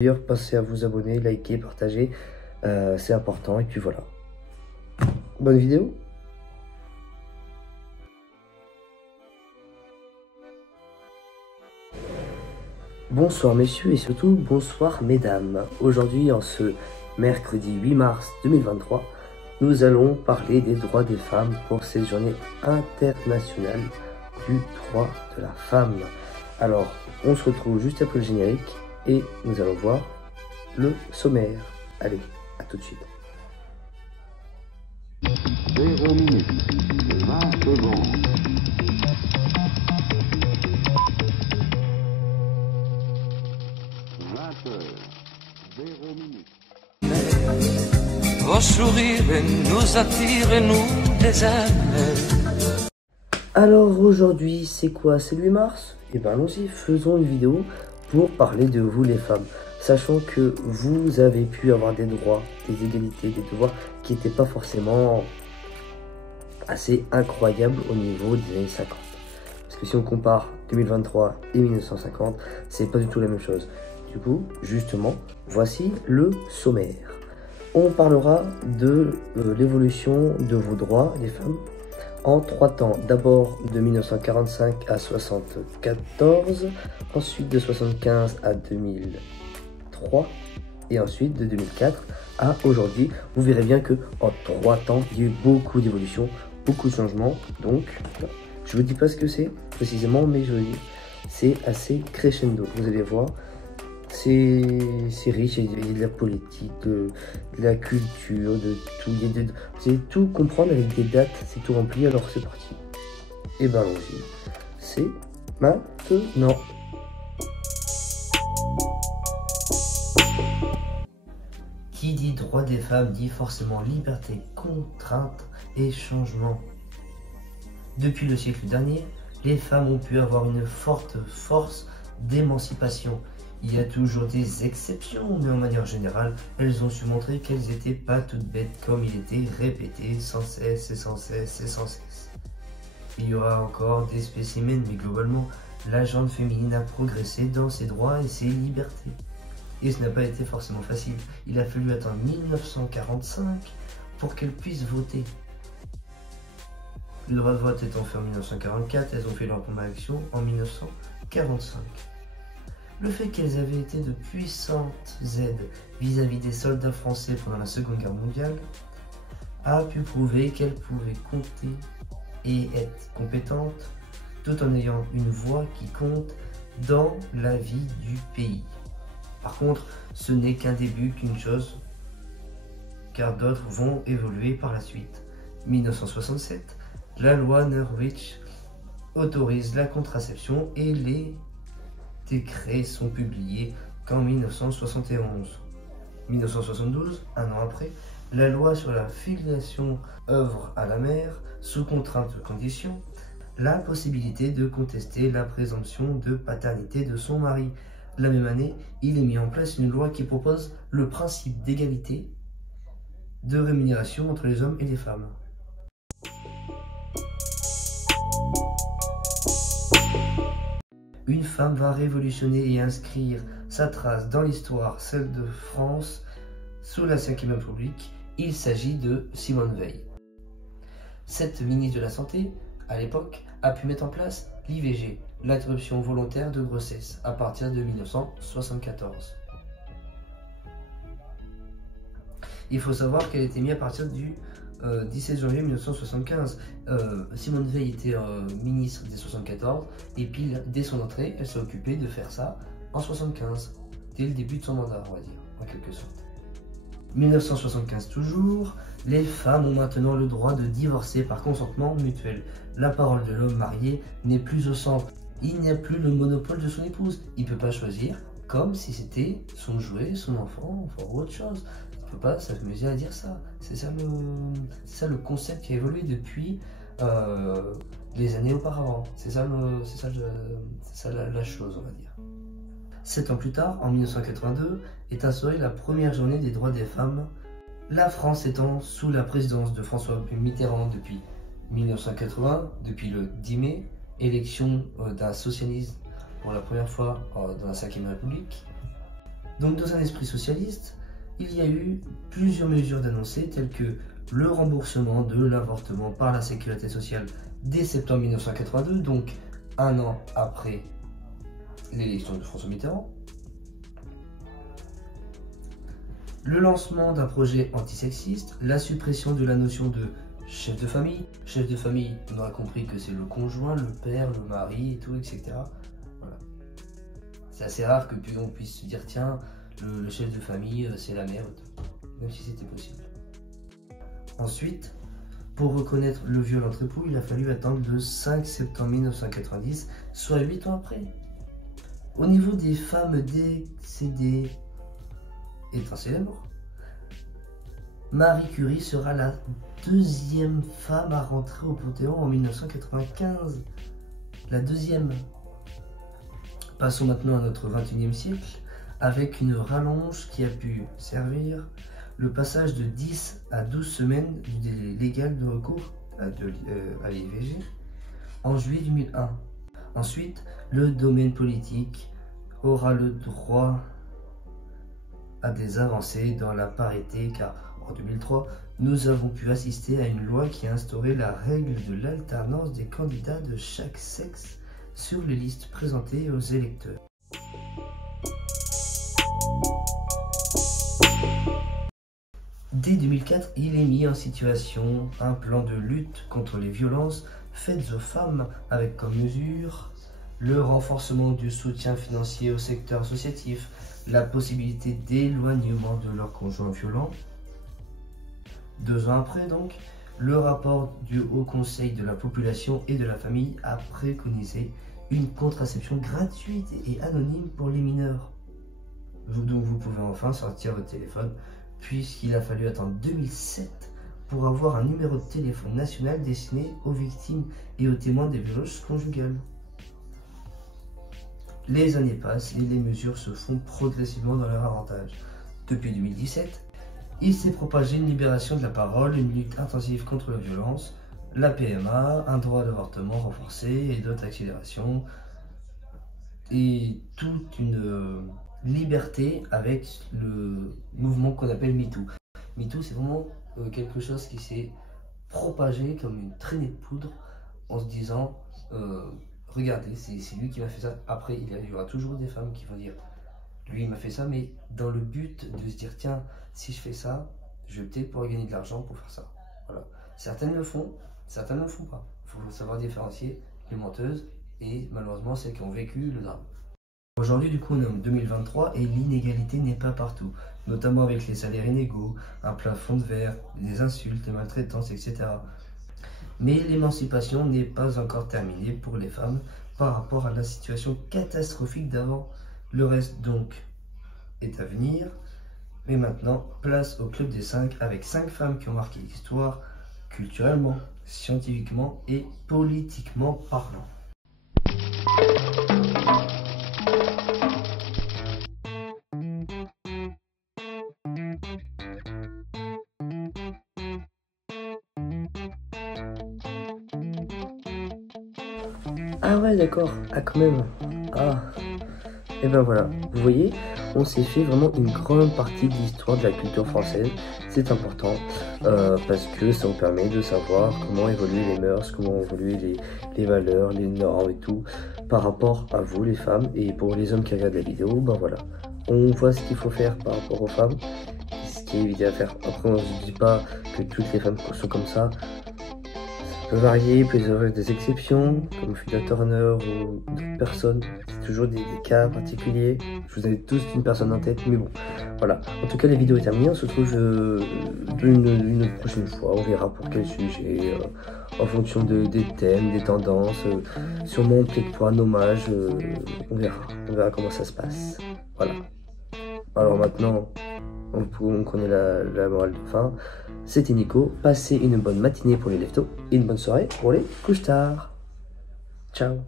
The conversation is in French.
D'ailleurs, pensez à vous abonner, liker, partager, c'est important. Et puis voilà. Bonne vidéo. Bonsoir messieurs et surtout bonsoir mesdames. Aujourd'hui, en ce mercredi 8 mars 2023, nous allons parler des droits des femmes pour cette journée internationale du droit de la femme. Alors, on se retrouve juste après le générique et nous allons voir le sommaire. Allez, à tout de suite. 0 minutes, 20 secondes. Vos sourires nous attirent et nous les aiment. Alors aujourd'hui, c'est quoi? C'est le 8 mars? Et ben allons-y, faisons une vidéo pour parler de vous les femmes. Sachant que vous avez pu avoir des droits, des égalités, des devoirs qui n'étaient pas forcément assez incroyables au niveau des années 50. Parce que si on compare 2023 et 1950, c'est pas du tout la même chose. Du coup, justement, voici le sommaire. On parlera de l'évolution de vos droits, les femmes, en 3 temps. D'abord de 1945 à 74, ensuite de 75 à 2003, et ensuite de 2004 à aujourd'hui. Vous verrez bien que en 3 temps, il y a eu beaucoup d'évolutions, beaucoup de changements. Donc, je vous dis pas ce que c'est précisément, mais je veux dire, c'est assez crescendo. Vous allez voir. C'est riche, il y a de la politique, de la culture, de tout. Vous allez tout comprendre avec des dates, c'est tout rempli, alors c'est parti. Et ben allons-y, c'est maintenant. Qui dit droit des femmes dit forcément liberté, contrainte et changement. Depuis le siècle dernier, les femmes ont pu avoir une forte force d'émancipation. Il y a toujours des exceptions, mais en manière générale, elles ont su montrer qu'elles n'étaient pas toutes bêtes comme il était répété sans cesse et sans cesse et sans cesse. Il y aura encore des spécimens, mais globalement, la gente féminine a progressé dans ses droits et ses libertés. Et ce n'a pas été forcément facile. Il a fallu attendre 1945 pour qu'elles puissent voter. Le droit de vote étant fait en 1944, elles ont fait leur première action en 1945. Le fait qu'elles avaient été de puissantes aides vis-à-vis des soldats français pendant la Seconde Guerre mondiale a pu prouver qu'elles pouvaient compter et être compétentes tout en ayant une voix qui compte dans la vie du pays. Par contre, ce n'est qu'un début, qu'une chose, car d'autres vont évoluer par la suite. 1967, la loi Norwich autorise la contraception et les décrets sont publiés qu'en 1971. 1972, un an après, la loi sur la filiation œuvre à la mère, sous contrainte de conditions, la possibilité de contester la présomption de paternité de son mari. La même année, il est mis en place une loi qui propose le principe d'égalité de rémunération entre les hommes et les femmes. Une femme va révolutionner et inscrire sa trace dans l'histoire, celle de France, sous la Ve République. Il s'agit de Simone Veil. Cette ministre de la Santé, à l'époque, a pu mettre en place l'IVG, l'interruption volontaire de grossesse, à partir de 1974. Il faut savoir qu'elle a été mise à partir du 17 janvier 1975. Simone Veil était ministre dès 1974 et pile dès son entrée, elle s'est occupée de faire ça en 1975, dès le début de son mandat, on va dire, en quelque sorte. 1975 toujours, les femmes ont maintenant le droit de divorcer par consentement mutuel. La parole de l'homme marié n'est plus au centre. Il n'y a plus le monopole de son épouse. Il ne peut pas choisir comme si c'était son jouet, son enfant, enfin autre chose. Il ne peut pas s'amuser à dire ça. C'est ça le concept qui a évolué depuis les années auparavant. C'est ça la chose, on va dire. 7 ans plus tard, en 1982, est instaurée la première journée des droits des femmes. La France étant sous la présidence de François Mitterrand depuis 1980, depuis le 10 mai, élection d'un socialiste pour la première fois dans la Ve République. Donc dans un esprit socialiste, il y a eu plusieurs mesures d'annoncer telles que le remboursement de l'avortement par la sécurité sociale dès septembre 1982, donc un an après l'élection de François Mitterrand. Le lancement d'un projet antisexiste, la suppression de la notion de chef de famille. Chef de famille, on aura compris que c'est le conjoint, le père, le mari et tout, etc. Voilà. C'est assez rare que on puisse se dire tiens, le chef de famille c'est la mère, même si c'était possible. Ensuite, pour reconnaître le viol entre époux, il a fallu attendre le 5 septembre 1990, soit 8 ans après. Au niveau des femmes décédées étant célèbres, Marie Curie sera la deuxième femme à rentrer au Panthéon en 1995. La deuxième. Passons maintenant à notre 21e siècle, avec une rallonge qui a pu servir le passage de 10 à 12 semaines du délai légal de recours à l'IVG en juillet 2001. Ensuite, le domaine politique aura le droit à des avancées dans la parité car en 2003, nous avons pu assister à une loi qui a instauré la règle de l'alternance des candidats de chaque sexe sur les listes présentées aux électeurs. Dès 2004, il est mis en situation un plan de lutte contre les violences faites aux femmes avec comme mesure le renforcement du soutien financier au secteur associatif, la possibilité d'éloignement de leur conjoint violent. 2 ans après donc, le rapport du Haut Conseil de la population et de la famille a préconisé une contraception gratuite et anonyme pour les mineurs. Donc vous pouvez enfin sortir votre téléphone, puisqu'il a fallu attendre 2007 pour avoir un numéro de téléphone national destiné aux victimes et aux témoins des violences conjugales. Les années passent et les mesures se font progressivement dans leur avantage. Depuis 2017, il s'est propagé une libération de la parole, une lutte intensive contre la violence, la PMA, un droit d'avortement renforcé et d'autres accélérations, et toute une liberté avec le mouvement qu'on appelle MeToo. MeToo, c'est vraiment quelque chose qui s'est propagé comme une traînée de poudre en se disant regardez, c'est lui qui m'a fait ça. Après, il y aura toujours des femmes qui vont dire lui il m'a fait ça, mais dans le but de se dire tiens, si je fais ça, je vais peut-être pouvoir gagner de l'argent pour faire ça. Voilà. Certaines le font, certaines ne le font pas. Il faut savoir différencier les menteuses et malheureusement celles qui ont vécu le drame. Aujourd'hui, du coup, on est en 2023 et l'inégalité n'est pas partout, notamment avec les salaires inégaux, un plafond de verre, des insultes, des maltraitances, etc. Mais l'émancipation n'est pas encore terminée pour les femmes par rapport à la situation catastrophique d'avant. Le reste donc est à venir. Mais maintenant, place au club des 5 avec 5 femmes qui ont marqué l'histoire culturellement, scientifiquement et politiquement parlant. Ah ouais, d'accord. Ah, quand même. Ah. Et ben voilà. Vous voyez, on s'est fait vraiment une grande partie de l'histoire de la culture française. C'est important parce que ça nous permet de savoir comment évoluer les mœurs, comment évoluer les valeurs, les normes et tout par rapport à vous les femmes. Et pour les hommes qui regardent la vidéo, ben voilà. On voit ce qu'il faut faire par rapport aux femmes, ce qui est évident à faire. Après, on ne se dit pas que toutes les femmes sont comme ça. Ça peut varier, il peut y avoir des exceptions, comme Frida Turner ou d'autres personnes. C'est toujours des cas particuliers. Je vous avais tous une personne en tête, mais bon, voilà. En tout cas, la vidéo est terminée. On se retrouve une prochaine fois. On verra pour quel sujet, en fonction des thèmes, des tendances. Sûrement peut-être pour un hommage. On verra comment ça se passe. Voilà. Alors maintenant, on connaît la morale de fin. C'était Nico. Passez une bonne matinée pour les leftos et une bonne soirée pour les couches tard. Ciao.